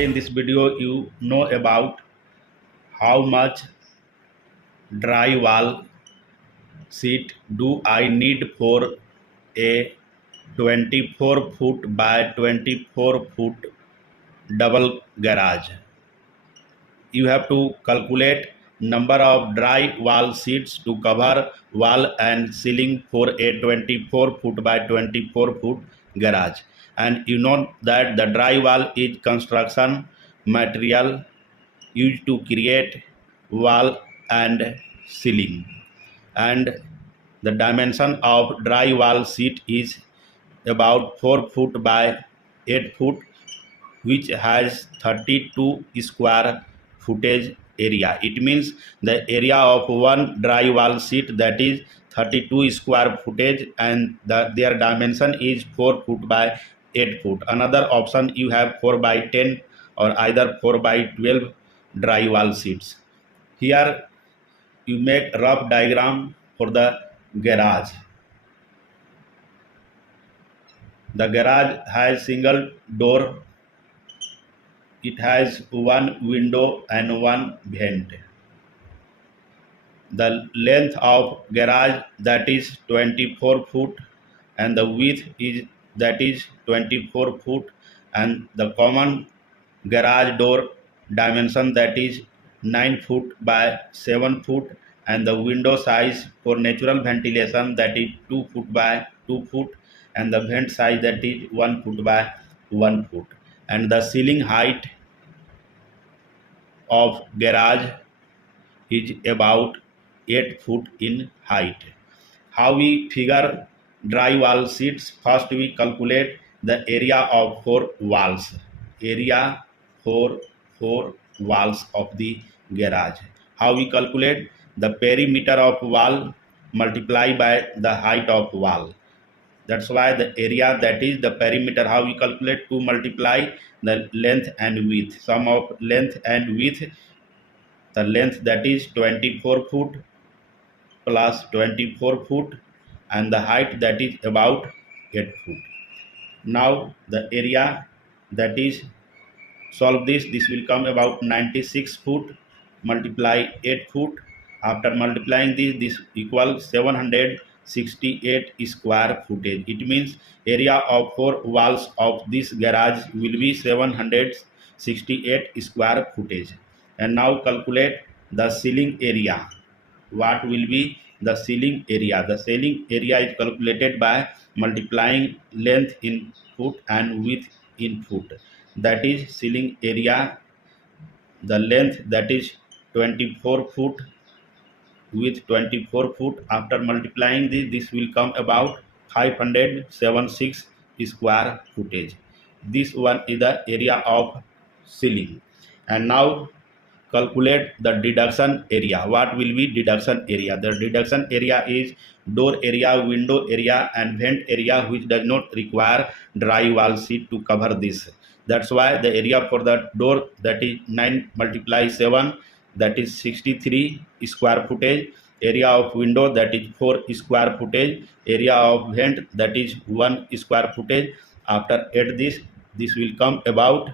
Today in this video you know about how much drywall sheet do I need for a 24 foot by 24 foot double garage. You have to calculate number of dry wall sheets to cover wall and ceiling for a 24 foot by 24 foot garage. And you know that the drywall is construction material used to create wall and ceiling, and the dimension of dry wall sheet is about 4 foot by 8 foot, which has 32 square footage area. It means the area of one dry wall sheet, that is 32 square footage, and their dimension is 4 foot by 8 foot. Another option you have 4 by 10 or either 4 by 12 dry wall sheets. Here you make rough diagram for the garage. The garage has single door. It has one window and one vent. The length of garage, that is 24 foot, and the width is, that is 24 foot, and the common garage door dimension, that is 9 foot by 7 foot, and the window size for natural ventilation, that is 2 foot by 2 foot, and the vent size, that is 1 foot by 1 foot, and the ceiling height of garage is about 8 foot in height. How we figure dry wall sheets? First we calculate the area of 4 walls. Area for 4 walls of the garage. How we calculate? The perimeter of wall multiplied by the height of wall. That's why the area, that is the perimeter, how we calculate? To multiply the length and width. Sum of length and width. The length, that is 24 foot plus 24 foot, and the height, that is about 8 foot. Now the area, that is, solve this will come about 96 foot multiply 8 foot. After multiplying this equals 768 square footage. It means area of 4 walls of this garage will be 768 square footage. And now calculate the ceiling area. What will be the ceiling area? The ceiling area is calculated by multiplying length in foot and width in foot. That is ceiling area, the length, that is 24 foot, with 24 foot. After multiplying this will come about 576 square footage. This one is the area of ceiling. And now calculate the deduction area. What will be deduction area? The deduction area is door area, window area, and vent area, which does not require dry wall sheet to cover this. That's why the area for the door, that is 9 multiply 7, that is 63 square footage. Area of window, that is 4 square footage. Area of vent, that is 1 square footage. After add this will come about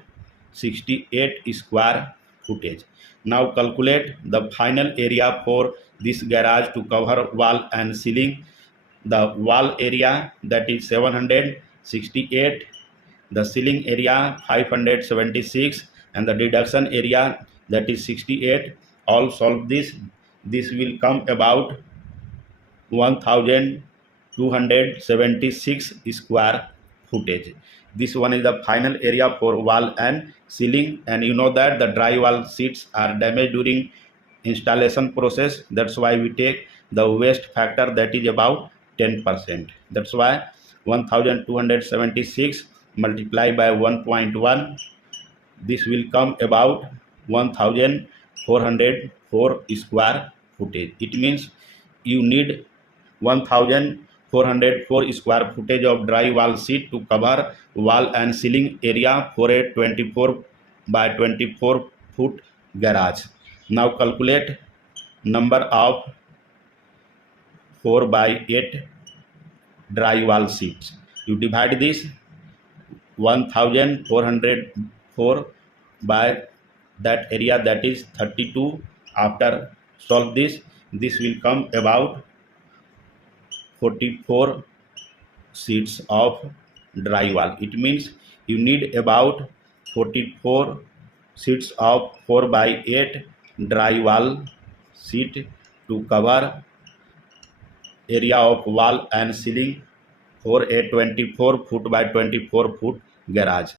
68 square footage. Now calculate the final area for this garage to cover wall and ceiling. The wall area, that is 768, the ceiling area 576, and the deduction area, that is 68. All solve this will come about 1276 square footage. This one is the final area for wall and ceiling. And you know that the dry wall sheets are damaged during installation process. That's why we take the waste factor, that is about 10%. That's why 1276 multiplied by 1.1, this will come about 1404 square footage. It means you need 1404 square footage of dry wall sheet to cover wall and ceiling area for a 24 by 24 foot garage. Now calculate number of 4 by 8 dry wall sheets. You divide this 1404 by that area, that is 32. After solve this will come about 44 sheets of drywall. It means you need about 44 sheets of 4 by 8 drywall sheet to cover area of wall and ceiling for a 24 foot by 24 foot garage.